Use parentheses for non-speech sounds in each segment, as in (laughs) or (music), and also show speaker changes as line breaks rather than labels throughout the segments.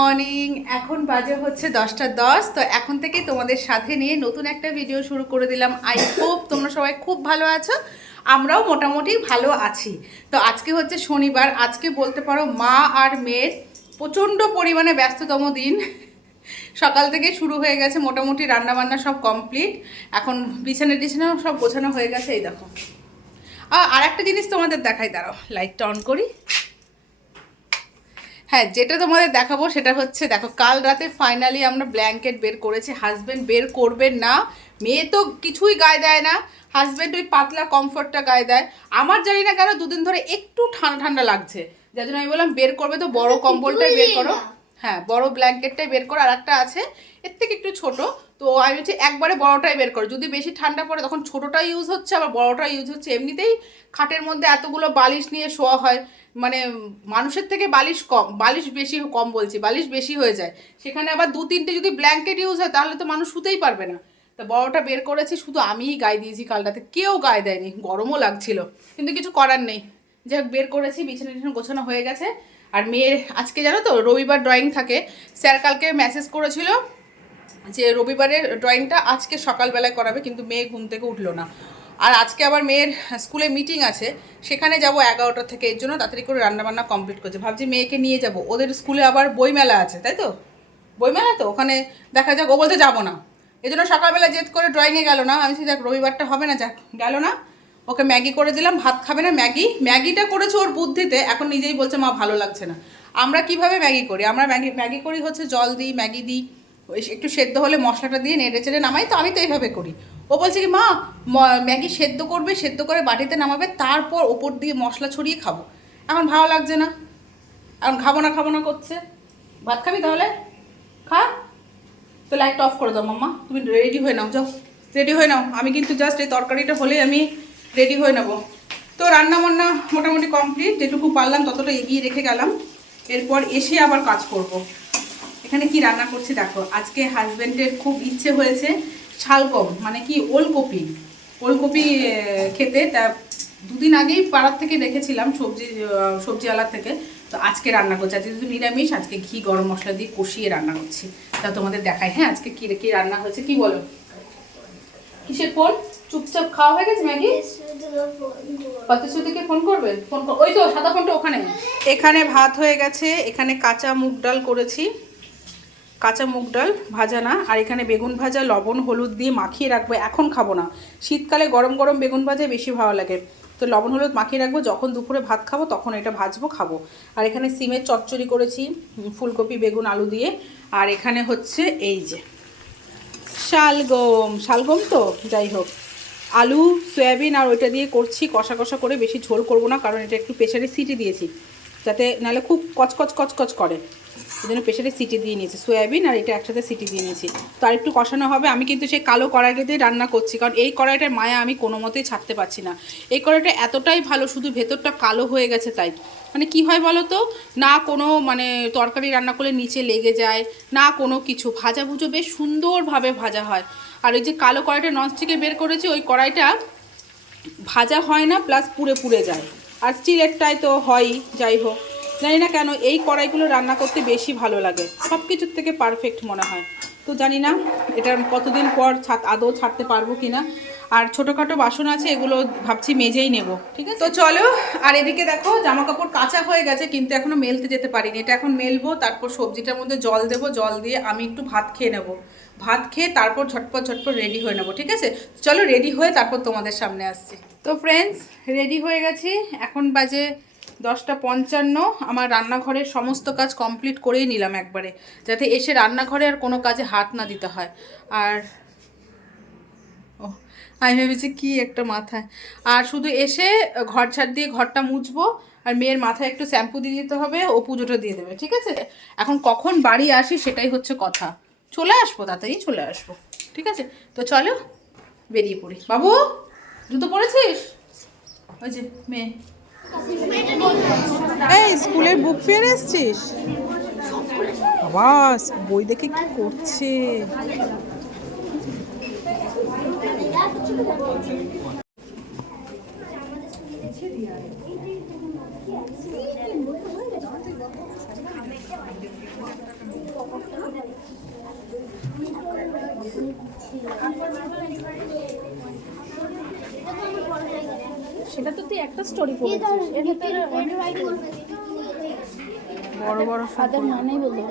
Morning. এখন বাজে হচ্ছে দশটা দশ, তো এখন থেকে তোমাদের সাথে নিয়ে নতুন একটা ভিডিও শুরু করে দিলাম। আই হোপ তোমরা সবাই খুব ভালো আছো, আমরাও মোটামুটি ভালো আছি। তো আজকে হচ্ছে শনিবার, আজকে বলতে পারো মা আর মেয়ের প্রচণ্ড পরিমাণে ব্যস্ততম দিন। সকাল থেকে শুরু হয়ে গেছে, মোটামুটি রান্নাবান্না সব কমপ্লিট এখন বিছানা টিছানাও সব গোছানো হয়ে গেছে, এই দেখো। আর একটা জিনিস তোমাদের দেখাই, দাঁড়াও লাইটটা অন করি। হ্যাঁ যেটা তোমাদের দেখাবো সেটা হচ্ছে দেখো কাল রাতে ফাইনালি আমরা ব্ল্যাঙ্কেট বের করেছি হাজব্যান্ড বের করবেন না মেয়ে তো কিছুই গায়ে দেয় না হাজব্যান্ড ওই পাতলা কমফর্টটা গায়ে দেয়। আমার জানি না কেন দুদিন ধরে একটু ঠান্ডা ঠান্ডা লাগছে যার জন্য আমি বললাম বের করবে তো বড় কম্বলটাই বের করো। হ্যাঁ বড় ব্ল্যাঙ্কেটটাই বের করো আর একটা আছে। এর থেকে একটু ছোট। তো আমি বলছি, একবারে বড়টাই বের করো। যদি বেশি ঠান্ডা পড়ে, তখন ছোটটা ইউজ হচ্ছে, আবার বড়টা ইউজ হচ্ছে। এমনিতেই খাটের মধ্যে এতগুলো বালিশ নিয়ে শোয়া হয়। মানে মানুষের থেকে বালিশ কম, বালিশ বেশি কম বলছি, বালিশ বেশি হয়ে যায়। সেখানে আবার দু, তিনটে যদি ব্ল্যাঙ্কেট ইউজ হয়, তাহলে তো মানুষ শুতেই পারবে না। তা বড়টা বের করেছি, শুধু আমিই গায়ে দিয়েছি কালটাতে। কেউ গায়ে দেয়নি, গরমও লাগছিল। কিন্তু কিছু করার নেই। যাই হোক, বের করেছি বিছানা টিছানা গোছানো হয়ে গেছে। আর মেয়ের, আজকে জানো তো রবিবার ড্রয়িং থাকে। স্যার কালকে মেসেজ করেছিল যে রবিবারের ড্রয়িংটা আজকে সকালবেলায় করাবে, কিন্তু মেয়ে ঘুম থেকে উঠল না। আর আজকে আবার মেয়ের স্কুলে মিটিং আছে, সেখানে যাব এগারোটা থেকে, এর জন্য তাড়াতাড়ি করে রান্নাবান্না কমপ্লিট করছে। ভাবছি মেয়েকে নিয়ে যাব। ওদের স্কুলে আবার বইমেলা আছে, তাই তো? বইমেলা তো, ওখানে দেখা যাক, ও বলতে যাব না। এই জন্য সকালবেলা জেদ করে ড্রয়িংয়ে গেল না। আমি যাক, রবিবারটা হবে না, যাক, গেল না। ওকে ম্যাগি করে দিলাম, ভাত খাবে না, ম্যাগি। ম্যাগিটা করেছে ওর বুদ্ধিতে, এখন নিজেই বলছে, মা, ভালো লাগছে না। আমরা কীভাবে ম্যাগি করি? আমরা ম্যাগি ম্যাগি করি হচ্ছে জল দিই, ম্যাগি দিই একটু সেদ্ধ হলে মশলাটা দিয়ে নেড়ে চেড়ে নামাই, তো আমি তো এইভাবে করি। ও বলছে কি, মা ম্যাগি সেদ্ধ করবে, সেদ্ধ করে বাটিতে নামাবে, তারপর ওপর দিয়ে মশলা ছড়িয়ে খাব। এখন ভালো লাগছে না। এখন খাব না খাব না করছে। ভাত খাবি তাহলে? খা। তো লাইট অফ করে দাও, মাম্মা। তুমি রেডি হয়ে নাও, যাও। রেডি হয়ে নাও। আমি কিন্তু জাস্ট এই তরকারিটা হলে আমি রেডি হয়ে নেব। তো রান্না বান্না মোটামুটি কমপ্লিট, যেটুকু পারলাম ততটা এগিয়ে রেখে গেলাম। এরপর এসে আবার কাজ করব। এখানে কি রান্না করছি দেখো, আজকে হাজব্যান্ডের খুব ইচ্ছে হয়েছে শালগম মানে কি ওলকপি। ওলকপি খেতে, তা দুদিন আগেই পাড়ার থেকে দেখেছিলাম সবজি সবজিওয়ালার থেকে। তো আজকে রান্না করছি, আজকে নিরামিষ, আজকে ঘি, গরম মশলা দিয়ে কষিয়ে রান্না করছি। তা তোমাদের দেখায় হ্যাঁ আজকে কি কি রান্না হয়েছে, কি বলো? কিসের ফোন? চুপচাপ খাওয়া হয়ে গেছে, ম্যাগি? পাতিশ্রুতিকে ফোন করবে? ফোন ওই তো, সাদা ফোনটা ওখানে। এখানে ভাত হয়ে গেছে, এখানে কাঁচা মুগ ডাল করেছি। কাঁচা মুগ ডাল ভাজা না, আর এখানে বেগুন ভাজা, লবণ, হলুদ দিয়ে মাখিয়ে রাখব, এখন খাব না। শীতকালে গরম গরম বেগুন ভাজা বেশি ভালো লাগে। তো লবণ, হলুদ মাখিয়ে রাখব, যখন দুপুরে ভাত খাব, তখন এটা ভাজবো, খাব। আর এখানে সিমের চচ্চড়ি করেছি, ফুলকপি, বেগুন, আলু দিয়ে। আর এখানে হচ্ছে এই যে, শালগম। শালগম তো? যাই হোক। আলু, সয়াবিন আর ওইটা দিয়ে করছি, কষা কষা করে বেশি ঝোল করব না, কারণ এটা একটু প্রেশারে সিটি দিয়েছি। যাতে নাহলে খুব কচকচ কচকচ করে। এই জন্য প্রেশারে সিটি দিয়ে নিয়েছি। সয়াবিন আর এটা একসাথে সিটি দিয়ে নিয়েছি। তো আর একটু কষানো হবে। আমি কিন্তু সেই কালো কড়াইটাতেই রান্না করছি, কারণ এই কড়াইটার মায়া আমি কোনো মতেই ছাড়তে পারছি না। এই কড়াইটা এতটাই ভালো, শুধু ভেতরটা কালো হয়ে গেছে তাই। মানে কি হয় বলো তো? না কোনো মানে তরকারি রান্না করলে নিচে লেগে যায়, না কোনো কিছু। ভাজা ভুজো বেশ সুন্দরভাবে ভাজা হয়। আর ওই যে কালো কড়াইটা ননস্টিকে বের করেছি, ওই কড়াইটা ভাজা হয় না প্লাস পুড়ে পুড়ে যায়। আর স্টিলেরটাই তো হয়ই যাই হোক। জানি না কেন এই কড়াইগুলো রান্না করতে বেশি ভালো লাগে। সব কিছুর থেকে পারফেক্ট মনে হয়। তো জানি না এটা কতদিন পর ছাদ আদৌ ছাড়তে পারব কি না আর ছোটোখাটো বাসন আছে, এগুলো ভাবছি মেজেই নেব, ঠিক আছে? তো চলো, আর এদিকে দেখো জামা কাপড় কাঁচা হয়ে গেছে, কিন্তু এখনও মেলতে যেতে পারিনি। এটা এখন মেলবো, তারপর সবজিটার মধ্যে জল দেবো, জল দিয়ে আমি একটু ভাত খেয়ে নেব। ভাত খেয়ে তারপর ঝটপট ঝটপট রেডি হয়ে নেব, ঠিক আছে? চলো রেডি হয়ে তারপর তোমাদের সামনে আসছি। তো ফ্রেন্ডস রেডি হয়ে গেছি। এখন বাজে দশটা পঞ্চান্ন। আমার রান্নাঘরের সমস্ত কাজ কমপ্লিট করেই নিলাম একবারে, যাতে এসে রান্নাঘরে আর কোনো কাজে হাত না দিতে হয়। আর ও আমি ভেবেছি কি একটা মাথায়। আর শুধু এসে ঘর ছাড় দিয়ে ঘরটা মুছবো, আর মেয়ের মাথায় একটু শ্যাম্পু দিয়ে দিতে হবে, ও পুজোটা দিয়ে দেবে, ঠিক আছে? এখন কখন বাড়ি আসি সেটাই হচ্ছে কথা। চলে আসব, তাড়াতাড়ি চলে আসব, ঠিক আছে? তো চলো, বেরিয়ে পড়ি। বাবু, জুতো পড়েছিস ওই যে মেয়ে। এই, স্কুলের বুক ফেয়ার এসছিস? বই দেখে কি করছে?
সেটা তো তুই একটা স্টোরি পড়েছিস
বড় বড়
ফাদার মানেই বলল। (laughs)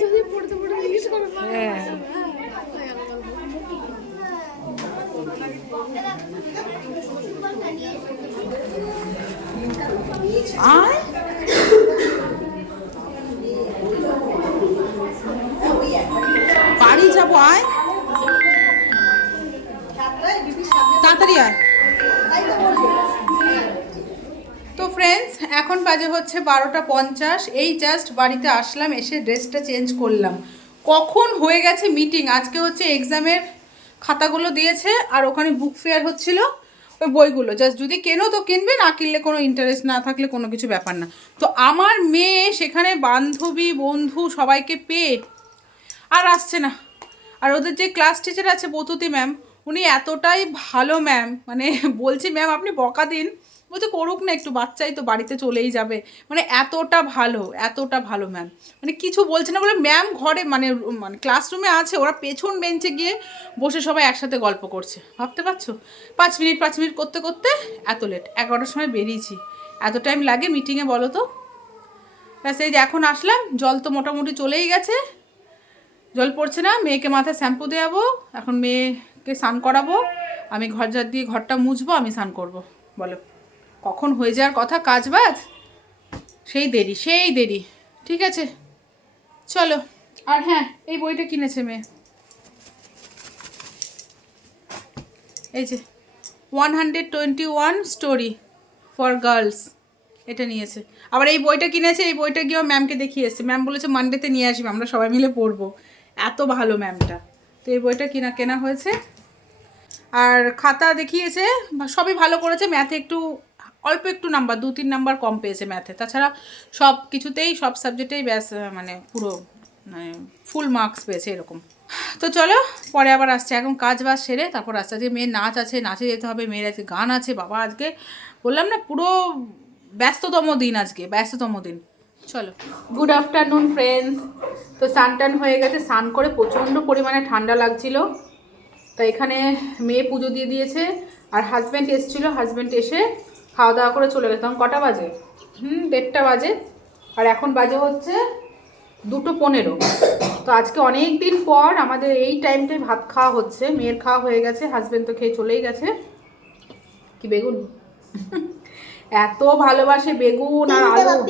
যদি পড়তে পড়তে ইংলিশ করে
হ্যাঁ। আয় বাড়ি যাব আয়। তাড়াতাড়ি আয়। তো ফ্রেন্ডস এখন বাজে হচ্ছে বারোটা পঞ্চাশ। এই জাস্ট বাড়িতে আসলাম, এসে ড্রেসটা চেঞ্জ করলাম। কখন হয়ে গেছে মিটিং আজকে হচ্ছে এক্সামের খাতাগুলো দিয়েছে, আর ওখানে বুক ফেয়ার হচ্ছিল। ওই বইগুলো জাস্ট যদি কেনো তো কিনবে, না কিনলে কোনো ইন্টারেস্ট না থাকলে কোনো কিছু ব্যাপার না। তো আমার মেয়ে, সেখানে বান্ধবী, বন্ধু সবাইকে পেয়ে আর আসছে না। আর ওদের যে ক্লাস টিচার আছে বতুতি ম্যাম উনি এতটাই ভালো ম্যাম মানে বলছি ম্যাম আপনি বকা দিন বলছে, করুক না, একটু বাচ্চাই তো বাড়িতে চলেই যাবে। মানে এতটা ভালো এতটা ভালো ম্যাম মানে কিছু বলছে না বলে ম্যাম ঘরে মানে মানে ক্লাসরুমে আছে, ওরা পেছন বেঞ্চে গিয়ে বসে সবাই একসাথে গল্প করছে। ভাবতে পারছ? পাঁচ মিনিট পাঁচ মিনিট করতে করতে এত লেট এগারোটার সময় বেরিয়েছি। এত টাইম লাগে মিটিংয়ে বলো তো? ব্যাস, এই যে এখন আসলাম, জল তো মোটামুটি চলেই গেছে। জল পড়ছে না, মেয়েকে মাথায় শ্যাম্পু দেওয়াবো এখন মেয়েকে স্নান করাবো, আমি ঘর ঝাড় দিয়ে ঘরটা মুছবো, আমি স্নান করব, বলো। কখন হয়ে যাওয়ার কথা কাজ বাজ? সেই দেরি সেই দেরি। ঠিক আছে, চলো। আর হ্যাঁ এই বইটা কিনেছে মেয়ে। এই যে one hundred twenty one story for girls এটা নিয়েছে। আবার এই বইটা কিনেছে, এই বইটা গিয়েও ম্যামকে দেখিয়ে এসছে। ম্যাম বলেছে মানডেতে নিয়ে আসবে, আমরা সবাই মিলে পড়ব। এত ভালো ম্যামটা তো এই বইটা কিনা, কেনা হয়েছে। আর খাতা দেখিয়েছে সবই ভালো করেছে ম্যাথে একটু অল্প একটু নাম্বার, দু, তিন নাম্বার কম পেয়েছে ম্যাথে তাছাড়া সব কিছুতেই, সব সাবজেক্টেই ব্যাস মানে পুরো মানে ফুল মার্কস পেয়েছে এরকম। তো চলো, পরে আবার আসছে। এখন কাজ বাজ সেরে তারপর আসছে আজকে মেয়ের নাচ আছে, নাচে যেতে হবে, মেয়ের আজকে গান আছে, বাবা আজকে, বললাম না পুরো ব্যস্ততম দিন আজকে, ব্যস্ততম দিন। চলো। গুড আফটারনুন ফ্রেন্ডস তো স্নান টান হয়ে গেছে, স্নান করে প্রচণ্ড পরিমাণে ঠান্ডা লাগছিল। তো এখানে মেয়ে পুজো দিয়ে দিয়েছে, আর হাজব্যান্ড এসেছিল। হাজব্যান্ড এসে খাওয়া দাওয়া করে চলে গেছে। তখন কটা বাজে? হুম। দেড়টা বাজে। আর এখন বাজে হচ্ছে দুটো পনেরো। তো আজকে অনেক দিন পর আমাদের এই টাইমটায় ভাত খাওয়া হচ্ছে। মেয়ের খাওয়া হয়ে গেছে হাজব্যান্ড তো খেয়ে চলেই গেছে। কি বেগুন? এত ভালোবাসে বেগুন আর আলু।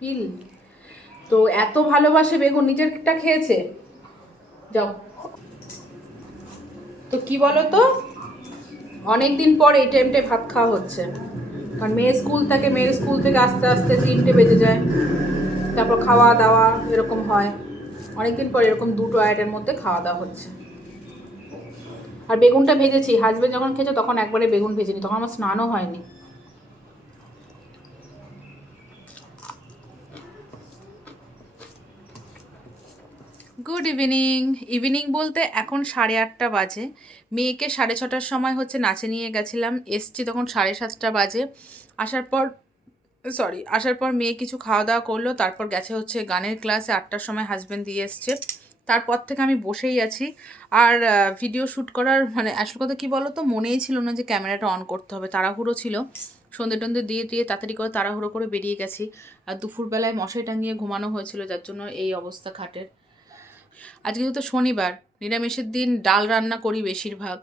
পিল
তো এত ভালোবাসে বেগুন নিজেরটা খেয়েছে? যাও। তো কি বলো তো অনেক দিন পর এই টাইমটায় ভাত খাওয়া হচ্ছে। কারণ মেয়ের স্কুল থাকে, মেয়ের স্কুল থেকে আস্তে আস্তে তিনটে বেজে যায়। তারপর খাওয়া দাওয়া এরকম হয়। অনেকদিন পর এরকম দুটো আয়াটের মধ্যে খাওয়া দাওয়া হচ্ছে। আর বেগুনটা ভেজেছি। হাজবেন্ড যখন খেয়েছে তখন একবারে বেগুন ভেজেনি। তখন আমার স্নানও হয়নি। Good evening. ইভিনিং বলতে এখন সাড়ে আটটা বাজে। মেয়েকে সাড়ে ছটার সময় হচ্ছে নাচে নিয়ে গেছিলাম। এসছি তখন সাড়ে সাতটা বাজে। আসার পর সরি আসার পর মেয়ে কিছু খাওয়া দাওয়া করল, তারপর গেছে হচ্ছে গানের ক্লাসে। আটটার সময় হাজব্যান্ড দিয়ে এসছে। তারপর থেকে আমি বসেই আছি। আর ভিডিও শ্যুট করার মানে আসল কথা কী বলো তো মনেই ছিল না যে ক্যামেরাটা অন করতে হবে। তাড়াহুড়ো ছিল। সন্ধে টন্ধে দিয়ে দিয়ে তাড়াতাড়ি করে তাড়াহুড়ো করে বেরিয়ে গেছি। আর দুপুরবেলায় মশাই টাঙিয়ে ঘুমানো হয়েছিল, যার জন্য এই অবস্থা খাটের। আজকে তো শনিবার, নিরামিষের দিন ডাল রান্না করি বেশিরভাগ।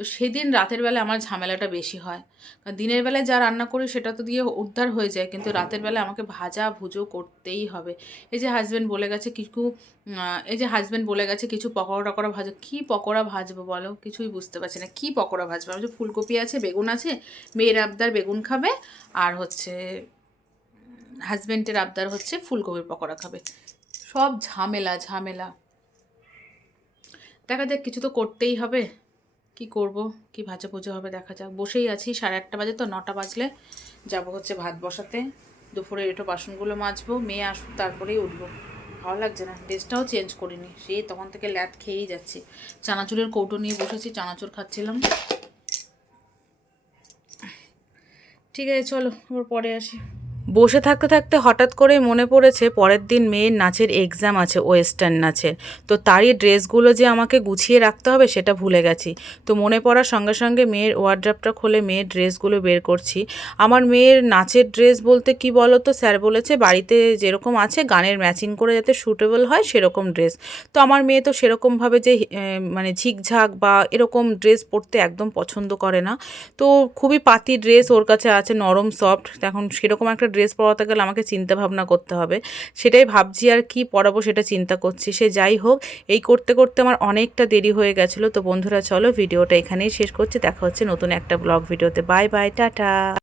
তো সেদিন রাতের বেলা আমার ঝামেলাটা বেশি হয়। কারণ দিনের বেলায় যা রান্না করি সেটা তো দিয়ে উদ্ধার হয়ে যায়, কিন্তু রাতের বেলা আমাকে ভাজা ভুজো করতেই হবে। এই যে হাজব্যান্ড বলে গেছে কিছু এই যে হাজব্যান্ড বলে গেছে কিছু পকোড়া টকোড়া ভাজো, কী পকোড়া ভাজবো বলো? কিছুই বুঝতে পারছি না, কী পকোড়া ভাজবো? আমি ফুলকপি আছে, বেগুন আছে, মেয়ের আবদার বেগুন খাবে, আর হচ্ছে হাজব্যান্ডের আবদার হচ্ছে ফুলকপির পকোড়া খাবে। সব ঝামেলা ঝামেলা। দেখা যাক, কিছু তো করতেই হবে। কি করব? কি ভাজা পুজো হবে দেখা যাক। বসেই আছি, সাড়ে আটটা বাজে তো, নটা বাজলে। যাব হচ্ছে ভাত বসাতে। দুপুরে এটো বাসনগুলো মাজবো, মেয়ে আসুক, তারপরেই উঠবো। ভালো লাগছে না, ড্রেসটাও চেঞ্জ করিনি। সেই তখন থেকে ল্যাদ খেয়েই যাচ্ছি। চানাচুরের কৌটো নিয়ে বসেছি, চানাচুর খাচ্ছিলাম। ঠিক আছে, চলো আবার পরে আসি। বসে থাকতে থাকতে হঠাৎ করে মনে পড়েছে পরের দিন মেয়ের নাচের এক্সাম আছে ওয়েস্টার্ন নাচের। তো তারই ড্রেসগুলো যে আমাকে গুছিয়ে রাখতে হবে সেটা ভুলে গেছি। তো মনে পড়ার সঙ্গে সঙ্গে মেয়ের ওয়ার্ড্রাপটা খুলে মেয়ের ড্রেসগুলো বের করছি। আমার মেয়ের নাচের ড্রেস বলতে কি বলো তো স্যার বলেছে, বাড়িতে যেরকম আছে, গানের ম্যাচিং করে যাতে সুটেবল হয়, সেরকম ড্রেস। তো আমার মেয়ে তো সেরকমভাবে যে মানে ঝিকঝাক বা এরকম ড্রেস পরতে একদম পছন্দ করে না। তো খুবই পাতি ড্রেস ওর কাছে আছে, নরম সফট এখন সেরকম একটা ড্রেস পরাতে গেলে আমাকে চিন্তা ভাবনা করতে হবে। সেটাই ভাবছি আর কি পরাবো সেটা চিন্তা করছি। সে যাই হোক, এই করতে করতে আমার অনেকটা দেরি হয়ে গেছিল। তো বন্ধুরা, চলো ভিডিওটা এখানেই শেষ করছি। দেখা হচ্ছে নতুন একটা ব্লগ ভিডিওতে। Bye bye, tata.